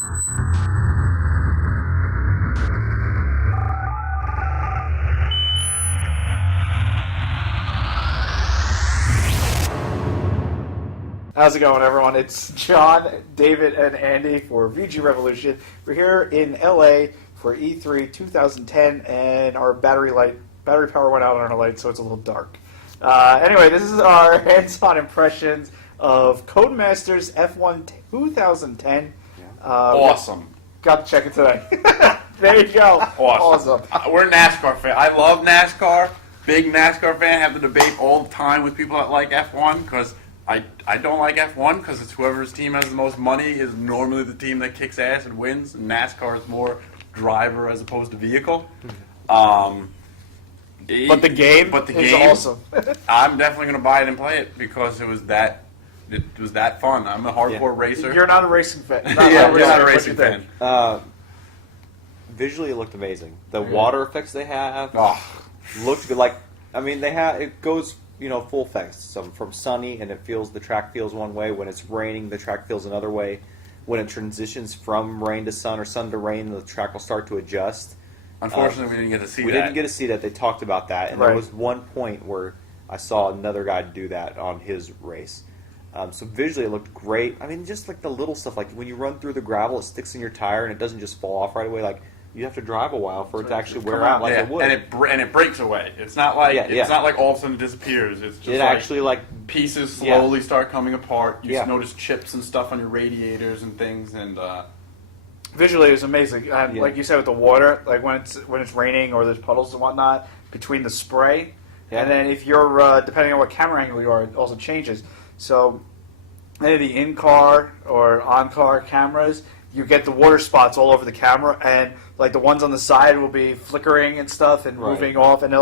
How's it going, everyone? It's John, David, and Andy for VG Revolution. We're here in LA for E3 2010, and our battery power went out on our light, so it's a little dark. Anyway, this is our hands-on impressions of Codemasters F1 2010. Awesome. Got to check it today. There you go. Awesome. We're NASCAR fans. I love NASCAR. Big NASCAR fan. Have the debate all the time with people that like F1 because I don't like F1 because it's whoever's team has the most money is normally the team that kicks ass and wins. And NASCAR is more driver as opposed to vehicle. But the game is awesome. I'm definitely going to buy it and play it because it was that fun. I'm a hardcore racer. You're not a racing fan. You're not a racing fan. Visually, it looked amazing. The water effects they have looked good. It goes full effects. So from sunny and the track feels one way. When it's raining, the track feels another way. When it transitions from rain to sun or sun to rain, the track will start to adjust. Unfortunately, we didn't get to see that. We didn't get to see that. They talked about that, and there was one point where I saw another guy do that on his race. So visually, it looked great. I mean, just like the little stuff, like when you run through the gravel, it sticks in your tire and it doesn't just fall off right away. Like you have to drive a while for it to actually wear out like it would. And it breaks away. It's not like it's not like all of a sudden it disappears. It's just actually pieces slowly start coming apart. You notice chips and stuff on your radiators and things, and visually it was amazing. Like you said with the water, like when it's raining or there's puddles and whatnot between the spray, and then if you're depending on what camera angle you are, it also changes. So any of the in-car or on-car cameras, you get the water spots all over the camera, and like the ones on the side will be flickering and stuff and moving off, and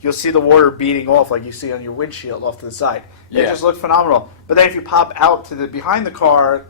you'll see the water beating off like you see on your windshield off to the side. It just looked phenomenal. But then if you pop out to the behind the car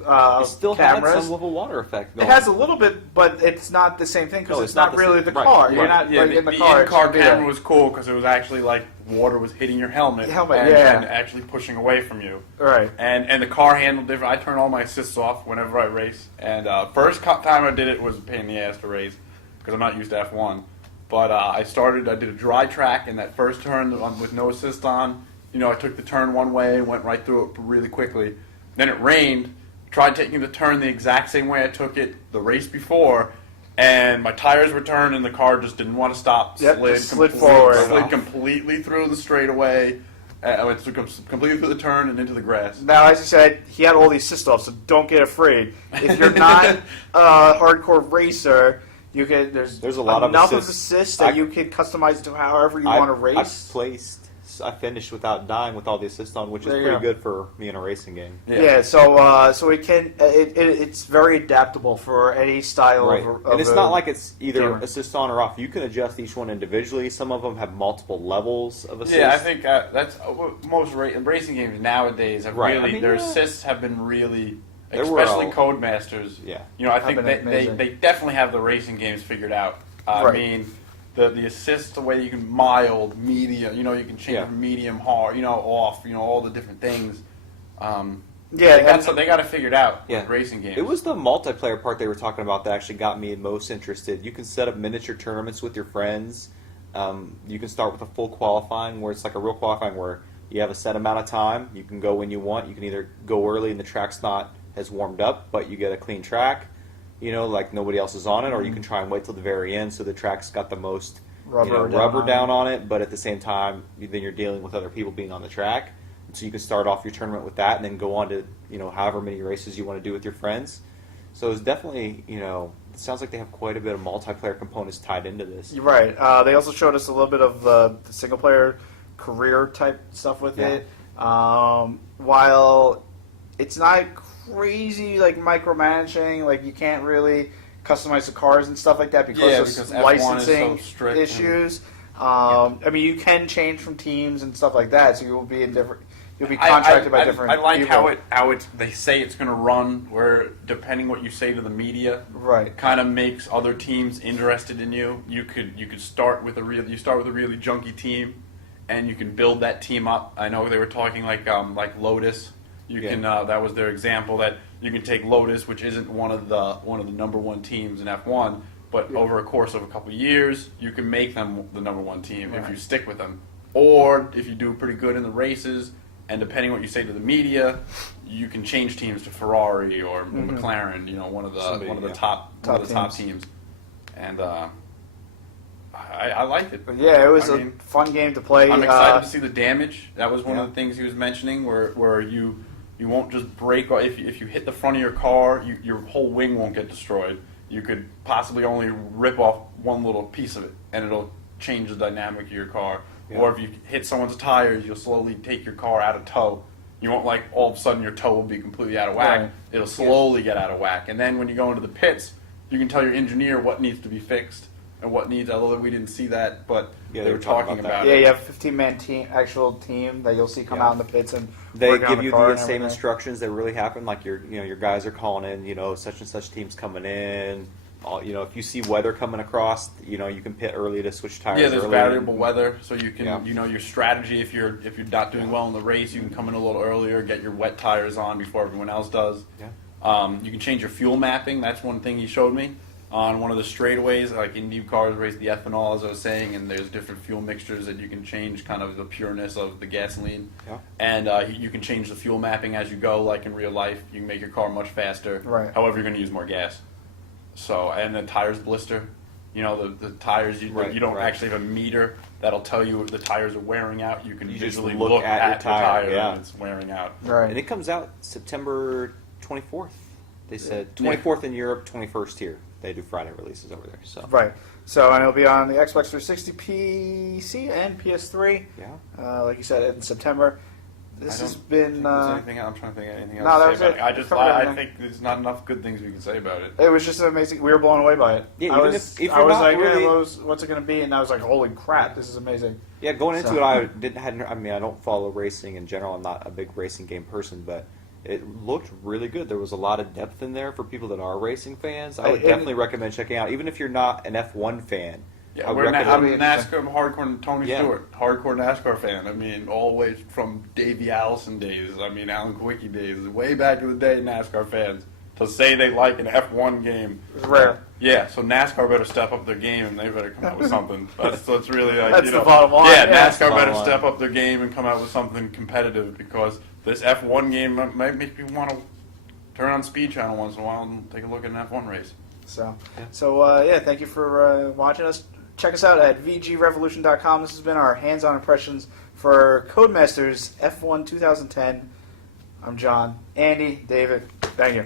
it still cameras, has some level water effect going. It has a little bit, but it's not the same thing because it's not really the car. You're not in the car. The in-car camera was cool because it was actually like water was hitting your helmet, and actually pushing away from you. Right. And the car handled different. I turn all my assists off whenever I race. And first time I did it was a pain in the ass to race because I'm not used to F1. But I did a dry track, and that first turn with no assist on, I took the turn one way and went right through it really quickly. Then it rained. Tried taking the turn the exact same way I took it the race before, and my tires were turned, and the car just didn't want to stop. Slid forward. Slid completely through the straightaway. It took completely through the turn and into the grass. Now, as you said, he had all these assist offs, so don't get afraid. If you're not a hardcore racer, there's a lot enough of assists that you can customize it to however you want to race. I finished without dying with all the assists on, which is pretty good for me in a racing game. Yeah, so it can it's very adaptable for any style of and it's not like it's either camera. assist on or off. You can adjust each one individually. Some of them have multiple levels of assist. Yeah, I think that's most racing games nowadays have really their assists have been really, especially Codemasters. Yeah, I think they definitely have the racing games figured out. I mean. The assist, the way you can mild, medium, you can change from medium, hard, off, all the different things. They got it figured out with racing games. It was the multiplayer part they were talking about that actually got me most interested. You can set up miniature tournaments with your friends. You can start with a full qualifying where it's like a real qualifying where you have a set amount of time. You can go when you want. You can either go early and the track's not as warmed up, but you get a clean track. Like nobody else is on it, or you can try and wait till the very end so the track's got the most rubber down on it, but at the same time, then you're dealing with other people being on the track. So you can start off your tournament with that and then go on to, however many races you want to do with your friends. So it's definitely, it sounds like they have quite a bit of multiplayer components tied into this. You're right. They also showed us a little bit of the single-player career type stuff with it. While it's not crazy like micromanaging, like you can't really customize the cars and stuff like that because of licensing issues. I mean, you can change from teams and stuff like that, so you'll be contracted by different. I like people. how they say it's going to run, where depending what you say to the media, kind of makes other teams interested in you. You could start with a really junky team, and you can build that team up. I know they were talking like Lotus. You can that was their example that you can take Lotus, which isn't one of the number one teams in F1, but over a course of a couple of years, you can make them the number one team if you stick with them, or if you do pretty good in the races. And depending what you say to the media, you can change teams to Ferrari or McLaren. You know, one of the top teams. And I liked it. Yeah, it was a fun game to play. I'm excited to see the damage. That was one of the things he was mentioning, where you won't just break if you hit the front of your car, your whole wing won't get destroyed. You could possibly only rip off one little piece of it, and it'll change the dynamic of your car. Yeah. Or if you hit someone's tires, you'll slowly take your car out of tow. You won't all of a sudden your toe will be completely out of whack. Right. It'll slowly get out of whack. And then when you go into the pits, you can tell your engineer what needs to be fixed and what needs, although we didn't see that, but they were talking about it. Yeah, you have a 15-man actual team that you'll see come out in the pits and they give you the same instructions that really happen. Like your guys are calling in, such and such team's coming in. If you see weather coming across, you can pit early to switch tires. Yeah, there's variable weather, so you can, your strategy. If you're not doing well in the race, you can come in a little earlier, get your wet tires on before everyone else does. Yeah. You can change your fuel mapping. That's one thing he showed me on one of the straightaways. Like Indy cars race the ethanol, as I was saying, and there's different fuel mixtures that you can change, kind of the pureness of the gasoline. Yeah. And you can change the fuel mapping as you go, like in real life. You can make your car much faster. Right. However, you're going to use more gas. So, and the tires blister. The tires, you don't actually have a meter that'll tell you the tires are wearing out. You can visually look at the tire and it's wearing out. Right. And it comes out September 24th. They said 24th in Europe, 21st here. They do Friday releases over there. So right. So, and it'll be on the Xbox 360, PC, and PS3. Yeah. Like you said, in September. This has been. I'm trying to think of anything else. No, that was it. I think there's not enough good things we can say about it. It was just amazing. We were blown away by it. Yeah, I was like, what's it going to be? And I was like, holy crap, this is amazing. Yeah, going into it, I don't follow racing in general. I'm not a big racing game person, but it looked really good. There was a lot of depth in there for people that are racing fans. I would definitely recommend checking out, even if you're not an F1 fan. Yeah, I'm NASCAR hardcore Tony Stewart, hardcore NASCAR fan. I mean, all the way from Davey Allison days. I mean, Alan Kwiecki days, way back in the day. NASCAR fans to say they like an F1 game is rare. Yeah, so NASCAR better step up their game and they better come out with something. That's really like, that's the bottom line. Yeah, NASCAR better step up their game and come out with something competitive because this F1 game might make me want to turn on Speed Channel once in a while and take a look at an F1 race. So thank you for watching us. Check us out at vgrevolution.com. This has been our hands-on impressions for Codemasters F1 2010. I'm John. Andy, David, thank you.